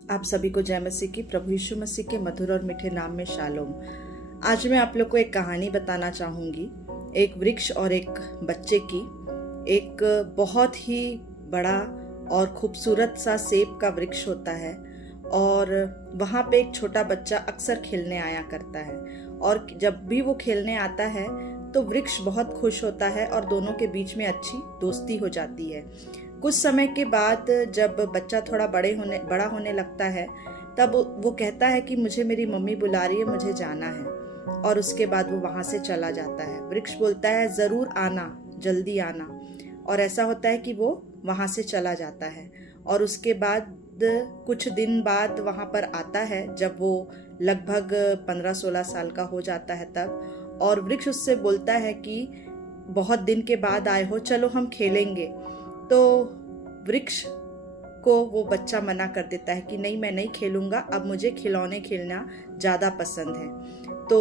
आप सभी को जय मसीह की। प्रभु यीशु मसीह के मधुर और मीठे नाम में शालोम। आज मैं आप लोग को एक कहानी बताना चाहूँगी, एक वृक्ष और एक बच्चे की। एक बहुत ही बड़ा और खूबसूरत सा सेब का वृक्ष होता है और वहाँ पे एक छोटा बच्चा अक्सर खेलने आया करता है और जब भी वो खेलने आता है तो वृक्ष बहुत खुश होता है और दोनों के बीच में अच्छी दोस्ती हो जाती है। कुछ समय के बाद जब बच्चा थोड़ा बड़ा होने लगता है तब वो कहता है कि मुझे मेरी मम्मी बुला रही है, मुझे जाना है, और उसके बाद वो वहाँ से चला जाता है। वृक्ष बोलता है ज़रूर आना, जल्दी आना, और ऐसा होता है कि वो वहाँ से चला जाता है। और उसके बाद कुछ दिन बाद वहाँ पर आता है जब वो लगभग 15-16 साल का हो जाता है तब, और वृक्ष उससे बोलता है कि बहुत दिन के बाद आए हो, चलो हम खेलेंगे। तो वृक्ष को वो बच्चा मना कर देता है कि नहीं, मैं नहीं खेलूँगा, अब मुझे खिलौने खेलना ज़्यादा पसंद है। तो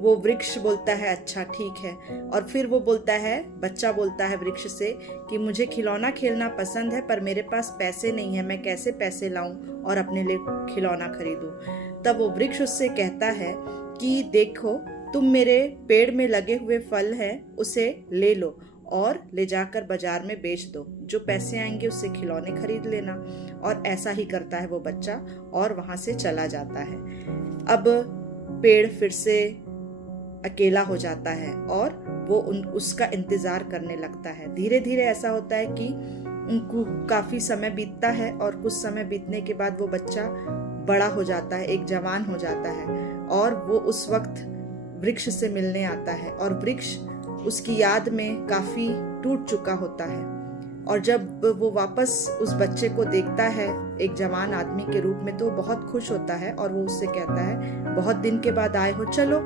वो वृक्ष बोलता है अच्छा ठीक है, और फिर वो बोलता है, बच्चा बोलता है वृक्ष से कि मुझे खिलौना खेलना पसंद है पर मेरे पास पैसे नहीं है, मैं कैसे पैसे लाऊं और अपने लिए खिलौना खरीदूं। तब वो वृक्ष उससे कहता है कि देखो, तुम मेरे पेड़ में लगे हुए फल हैं, उसे ले लो और ले जाकर बाजार में बेच दो, जो पैसे आएंगे उससे खिलौने खरीद लेना। और ऐसा ही करता है वो बच्चा और वहां से चला जाता है। अब पेड़ फिर से अकेला हो जाता है और वो उसका इंतजार करने लगता है। धीरे धीरे ऐसा होता है कि उनको काफी समय बीतता है और कुछ समय बीतने के बाद वो बच्चा बड़ा हो जाता है, एक जवान हो जाता है, और वो उस वक्त वृक्ष से मिलने आता है और वृक्ष उसकी याद में काफी टूट चुका होता है। और जब वो वापस उस बच्चे को देखता है एक जवान आदमी के रूप में तो बहुत खुश होता है और वो उससे कहता है बहुत दिन के बाद आए हो, चलो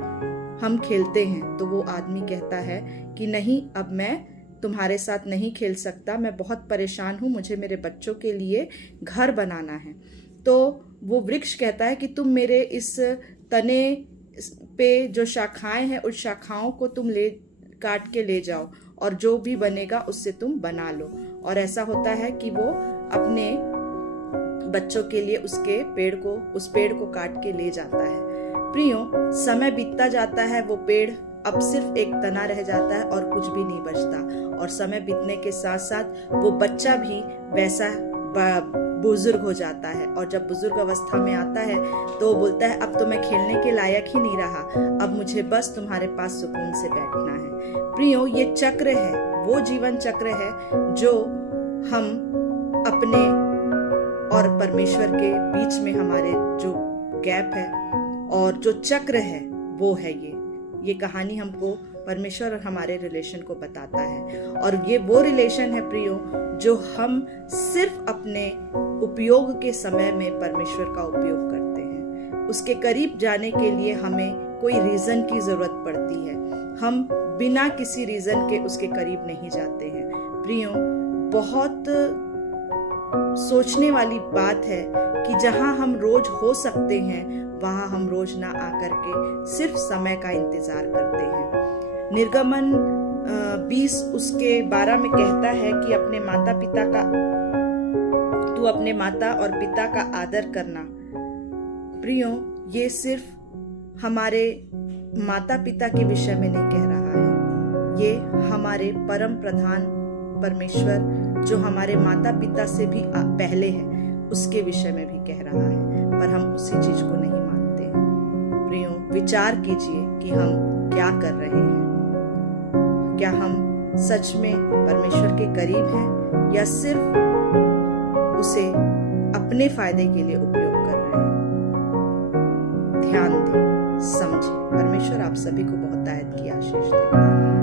हम खेलते हैं। तो वो आदमी कहता है कि नहीं, अब मैं तुम्हारे साथ नहीं खेल सकता, मैं बहुत परेशान हूँ, मुझे मेरे बच्चों के लिए घर बनाना है। तो वो वृक्ष कहता है कि तुम मेरे इस तने पे जो शाखाएं हैं उस शाखाओं को तुम काट के ले जाओ और जो भी बनेगा उससे तुम बना लो। और ऐसा होता है कि वो अपने बच्चों के लिए उस पेड़ को काट के ले जाता है। प्रियो, समय बीतता जाता है, वो पेड़ अब सिर्फ एक तना रह जाता है और कुछ भी नहीं बचता। और समय बीतने के साथ साथ वो बच्चा भी वैसा बुजुर्ग हो जाता है, और जब बुजुर्ग अवस्था में आता है तो वो बोलता है अब तो मैं खेलने के लायक ही नहीं रहा, अब मुझे बस तुम्हारे पास सुकून से बैठना है। प्रियो, ये चक्र है, वो जीवन चक्र है जो हम अपने और परमेश्वर के बीच में हमारे जो गैप है और जो चक्र है वो है ये कहानी हमको परमेश्वर और हमारे रिलेशन को बताता है। और ये वो रिलेशन है प्रियो जो हम सिर्फ अपने उपयोग के समय में परमेश्वर का उपयोग करते हैं। उसके करीब जाने के लिए हमें कोई रीजन की जरूरत पड़ती है, हम बिना किसी रीजन के उसके करीब नहीं जाते हैं। प्रियो, बहुत सोचने वाली बात है कि जहां हम रोज हो सकते हैं वहां हम रोज ना आकर के सिर्फ समय का इंतजार करते हैं। निर्गमन 20 उसके 12 में कहता है कि अपने माता और पिता का आदर करना। प्रियो, ये सिर्फ हमारे माता पिता के विषय में नहीं कह रहा है, ये हमारे परम प्रधान परमेश्वर जो हमारे माता पिता से भी पहले है उसके विषय में भी कह रहा है, पर हम उसी चीज को नहीं मानते हैं। प्रियो, विचार कीजिए कि हम क्या कर रहे हैं। क्या हम सच में परमेश्वर के करीब हैं या सिर्फ उसे अपने फायदे के लिए उपयोग कर रहे हैं? ध्यान दें, समझें। परमेश्वर आप सभी को बहुत आयत की आशीष दे।